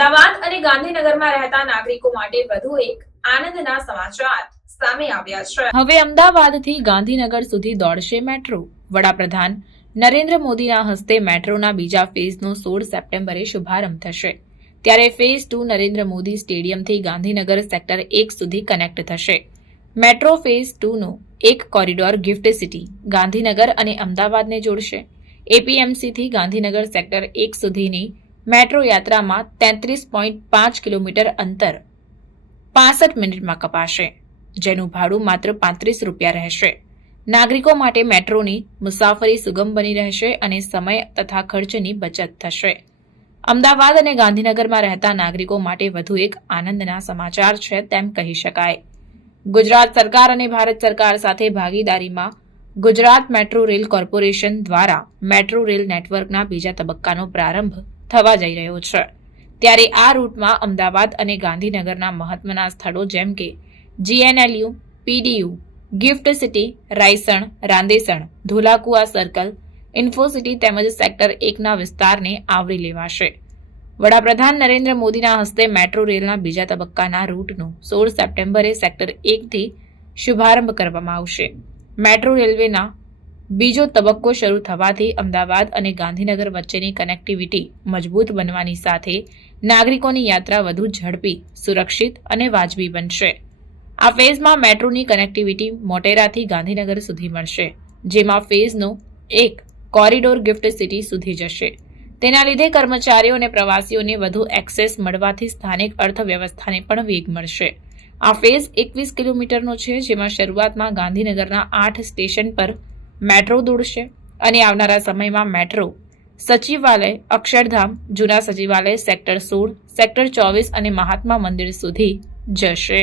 અમદાવાદ અને ગાંધીનગરમાં રહેતા નાગરિકો માટે વધુ એક આનંદના સમાચાર સામે આવ્યા છે. હવે અમદાવાદથી ગાંધીનગર સુધી દોડશે મેટ્રો. વડાપ્રધાન નરેન્દ્ર મોદીના હસ્તે મેટ્રોના બીજા ફેઝનો સોળ સપ્ટેમ્બરે શુભારંભ થશે. ત્યારે ફેઝ ટુ નરેન્દ્ર મોદી સ્ટેડિયમથી ગાંધીનગર સેક્ટર એક સુધી કનેક્ટ થશે. મેટ્રો ફેઝ ટુનો એક કોરિડોર ગિફ્ટ સિટી ગાંધીનગર અને અમદાવાદને જોડશે. એપીએમસીથી ગાંધીનગર સેક્ટર એક સુધીની મેટ્રો યાત્રામાં તેત્રીસ પોઈન્ટ પાંચ કિલોમીટર અંતર. પાસઠ મિનિટમાં કપાશે. જેનું ભાડું માત્ર પાંત્રીસ રૂપિયા રહેશે. નાગરિકો માટે મેટ્રોની મુસાફરી સુગમ બની રહેશે અને સમય તથા ખર્ચની બચત થશે. અમદાવાદ અને ગાંધીનગરમાં રહેતા નાગરિકો માટે વધુ એક આનંદના સમાચાર છે તેમ કહી શકાય. ગુજરાત સરકાર અને ભારત સરકાર સાથે ભાગીદારીમાં ગુજરાત મેટ્રો રેલ કોર્પોરેશન દ્વારા મેટ્રો રેલ નેટવર્કના બીજા તબક્કાનો પ્રારંભ થવા જઈ રહ્યો છે. ત્યારે આ રૂટમાં અમદાવાદ અને ગાંધીનગરના મહત્વના સ્થળો જેમ કે GNLU PDU GIFT city Raysan, Randesan, Dholakuva circle Infocity તેમજ સેક્ટર એકના વિસ્તારને આવરી લેવાશે. વડાપ્રધાન નરેન્દ્ર મોદીના હસ્તે મેટ્રો રેલના બીજા તબક્કાના રૂટનો સોળ સપ્ટેમ્બરે સેક્ટર એકથી શુભારંભ કરવામાં આવશે. મેટ્રો રેલવેના બીજો તબક્કો શરૂ થવાથી અમદાવાદ અને ગાંધીનગર વચ્ચેની કનેક્ટિવિટી મજબૂત બનવાની સાથે નાગરિકોની યાત્રા વધુ ઝડપી, સુરક્ષિત અને વાજબી બનશે. આ ફેઝમાં મેટ્રોની કનેક્ટિવિટી મોટેરાથી ગાંધીનગર સુધી મળશે, જેમાં ફેઝનો એક કોરિડોર ગિફ્ટ સિટી સુધી જશે. તેના લીધે કર્મચારીઓ અને પ્રવાસીઓને વધુ એક્સેસ મળવાથી સ્થાનિક અર્થવ્યવસ્થાને પણ વેગ મળશે. આ ફેઝ એકવીસ કિલોમીટરનો છે, જેમાં શરૂઆતમાં ગાંધીનગરના આઠ સ્ટેશન પર મેટ્રો દોડશે અને આવનારા સમયમાં મેટ્રો, સચિવાલય, અક્ષરધામ, જૂના સચિવાલય, સેક્ટર સોળ, સેક્ટર ચોવીસ અને મહાત્મા મંદિર સુધી જશે.